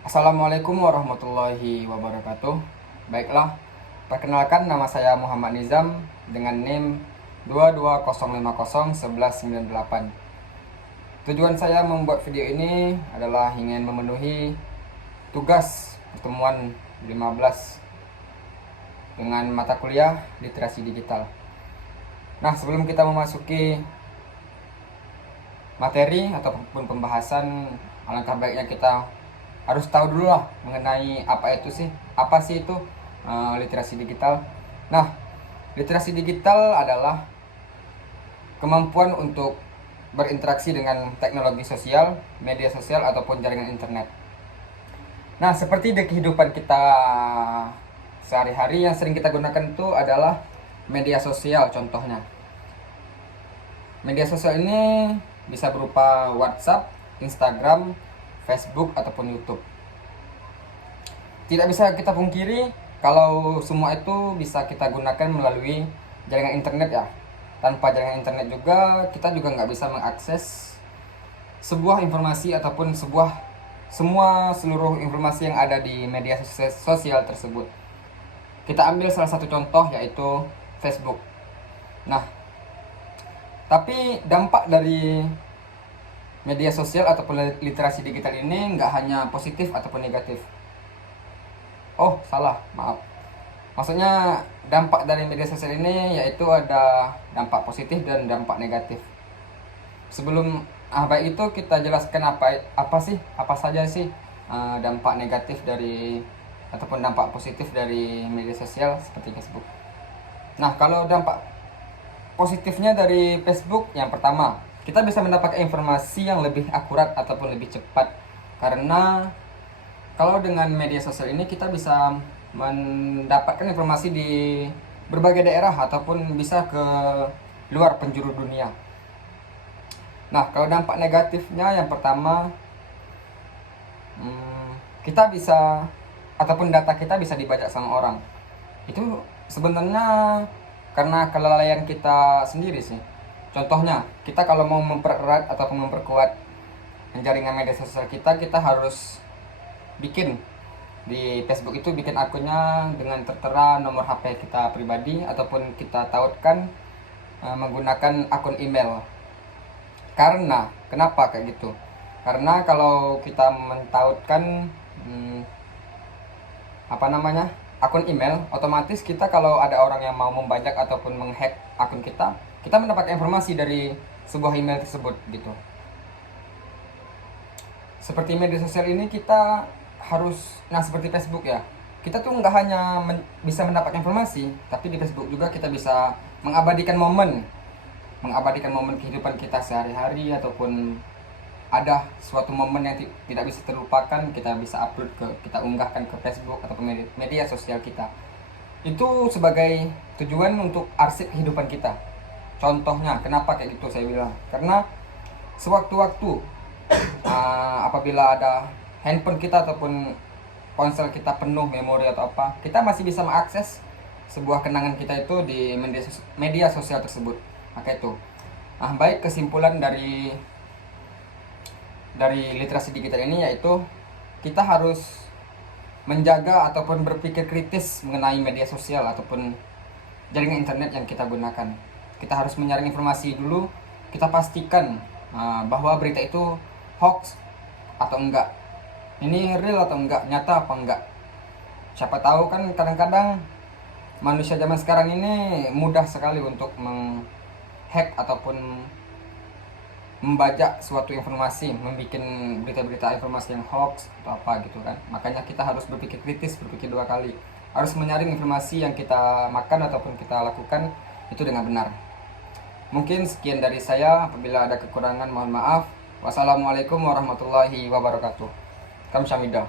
Assalamualaikum warahmatullahi wabarakatuh. Baiklah, perkenalkan nama saya Muhammad Nizam dengan NIM 220501198. Tujuan saya membuat video ini adalah ingin memenuhi tugas pertemuan 15 dengan mata kuliah literasi digital. Nah, sebelum kita memasuki materi ataupun pembahasan, alangkah baiknya kita harus tahu dulu lah mengenai apa sih itu literasi digital. Nah, literasi digital adalah kemampuan untuk berinteraksi dengan teknologi sosial, media sosial ataupun jaringan internet. Nah, seperti di kehidupan kita sehari-hari yang sering kita gunakan itu adalah media sosial contohnya. Media sosial ini bisa berupa WhatsApp, Instagram, Facebook ataupun YouTube. Tidak bisa kita pungkiri kalau semua itu bisa kita gunakan melalui jaringan internet ya. Tanpa jaringan internet juga kita juga nggak bisa mengakses sebuah informasi ataupun seluruh informasi yang ada di media sosial tersebut. Kita ambil salah satu contoh yaitu Facebook. Nah, tapi dampak dari media sosial ataupun literasi digital ini nggak hanya positif ataupun negatif. Oh, salah, maaf. Maksudnya dampak dari media sosial ini yaitu ada dampak positif dan dampak negatif. Sebelum baik itu kita jelaskan apa saja sih dampak negatif dari ataupun dampak positif dari media sosial seperti Facebook. Nah, kalau dampak positifnya dari Facebook, yang pertama, kita bisa mendapatkan informasi yang lebih akurat ataupun lebih cepat. Karena kalau dengan media sosial ini kita bisa mendapatkan informasi di berbagai daerah ataupun bisa ke luar penjuru dunia. Nah, kalau dampak negatifnya yang pertama, kita bisa ataupun data kita bisa dibajak sama orang. Itu sebenarnya karena kelalaian kita sendiri sih. Contohnya, kita kalau mau mempererat ataupun memperkuat jaringan media sosial kita harus bikin di Facebook itu bikin akunnya dengan tertera nomor HP kita pribadi ataupun kita tautkan menggunakan akun email. Karena kenapa kayak gitu? Karena kalau kita mentautkan akun email, otomatis kita kalau ada orang yang mau membajak ataupun menghack akun kita mendapatkan informasi dari sebuah email tersebut gitu. Seperti media sosial ini kita harus, seperti Facebook ya, kita tuh nggak hanya bisa mendapatkan informasi, tapi di Facebook juga kita bisa mengabadikan momen kehidupan kita sehari-hari ataupun ada suatu momen yang tidak bisa terlupakan, kita bisa kita unggahkan ke Facebook atau ke media sosial kita. Itu sebagai tujuan untuk arsip kehidupan kita. Contohnya, kenapa kayak gitu saya bilang? Karena sewaktu-waktu apabila ada handphone kita ataupun ponsel kita penuh memori atau apa, kita masih bisa mengakses sebuah kenangan kita itu di media sosial tersebut. Maka itu. Baik, kesimpulan dari literasi digital ini yaitu kita harus menjaga ataupun berpikir kritis mengenai media sosial ataupun jaringan internet yang kita gunakan. Kita harus menyaring informasi dulu, kita pastikan bahwa berita itu hoax atau enggak, ini real atau enggak, nyata apa enggak. Siapa tahu kan kadang-kadang manusia zaman sekarang ini mudah sekali untuk menghack ataupun membajak suatu informasi, membuat berita-berita informasi yang hoax atau apa gitu kan. Makanya kita harus berpikir kritis, berpikir dua kali, harus menyaring informasi yang kita makan ataupun kita lakukan itu dengan benar. Mungkin sekian dari saya, apabila ada kekurangan mohon maaf. Wassalamualaikum warahmatullahi wabarakatuh. Kamsahamnida.